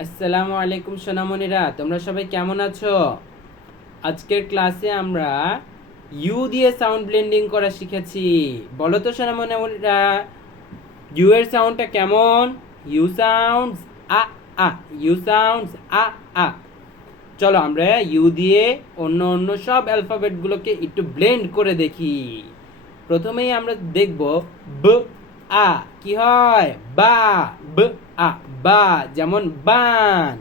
আসসালামু আলাইকুম সোনামণিরা, তোমরা সবাই কেমন আছো? আজকের ক্লাসে আমরা ইউ দিয়ে সাউন্ড ব্লেন্ডিং করা শিখেছি। বলো তো সোনামণিরা, ইউ এর সাউন্ডটা কেমন? U sounds ah ah, U sounds ah ah. চলো আমরা ইউ দিয়ে অন্য অন্য সব অ্যালফাবেটগুলোকে একটু ব্লেন্ড করে দেখি। প্রথমেই আমরা দেখব ব আ কি হয়, বা। ব আ বা, যেমন বান।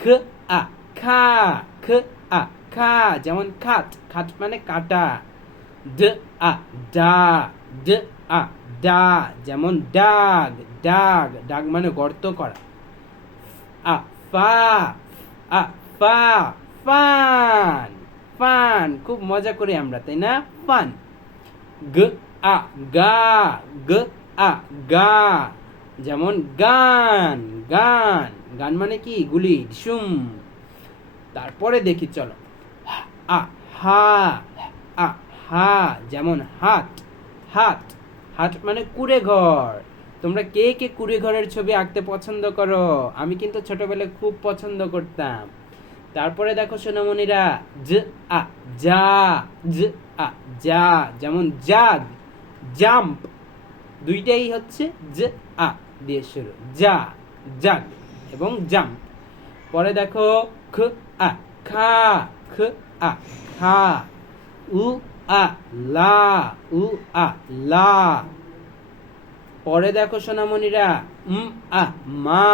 খ আ খা, খ আ খা, যেমন খাট, খাট মানে কাটা। ড আ ডা, ড আ ডা, যেমন ডাগ, ডাগ, ডাগ মানে গর্ত করা। আ ফা, আ ফা, ফান, ফান, খুব মজা করি আমরা, তাই না? ফান। গ আ গা, গ আ গা, যেমন গান, গান, গান মানে কি গুলি শুম। তারপরে দেখি চলো, আ হা, আ হা, যেমন হাত, হাত, হাত মানে কুড়ে ঘর। তোমরা কে কে কুড়ে ঘরের ছবি আঁকতে পছন্দ করো? আমি কিন্তু ছোটবেলায় খুব পছন্দ করতাম। তারপরে দেখো সোনামণিরা, জ আ যা, জ আ যা, যেমন জাগ, জাম্প, দুইটাই হচ্ছে জ আ দিয়ে শুরু। যা, জাগ এবং জাম্প। পরে দেখো খ আ খা, খ আ খা। উ আ লা, উ আ লা। পরে দেখো সোনামণিরা, আ মা,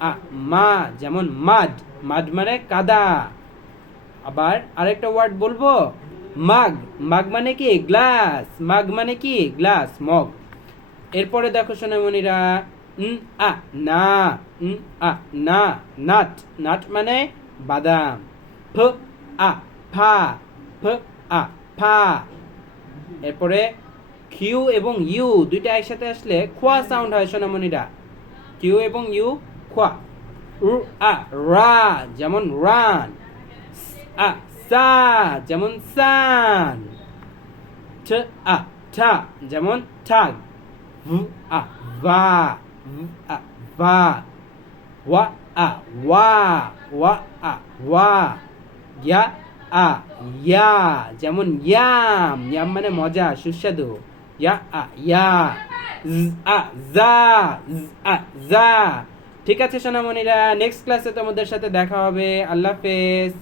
আ মা, যেমন মাড, মাড মানে কাদা। আবার আরেকটা ওয়ার্ড বলবো, মাগ, মাগ মানে কি গ্লাস, মাগ মানে কি গ্লাস, মগ। এরপরে দেখো সোনামণিরা, আ না, আ না, নাট, নাট মানে বাদাম। ফ আ ফা, ফ আ ফা। এরপরে কিউ এবং ইউ দুইটা একসাথে আসলে খোয়া সাউন্ড হয় সোনামণিরা। কিউ এবং ইউ খোয়া। উ আ রা, যেমন রান। আ সা, যেমন সান। ঠ আ ঠা, যেমন ঠাগ। ভু আ ভা, ভু আ ভা। ওয়া আ ওয়া, ওয়া আ ওয়া। ইয়া আ ইয়া, যেমন ইয়াম, ইয়াম মানে মজা সুস্বাদু। ইয়া আ ইয়া। জ আ জা, জ আ জা। ঠিক আছে সোনামণিরা, নেক্সট ক্লাসে তোমাদের সাথে দেখা হবে। আল্লাহ হাফেজ।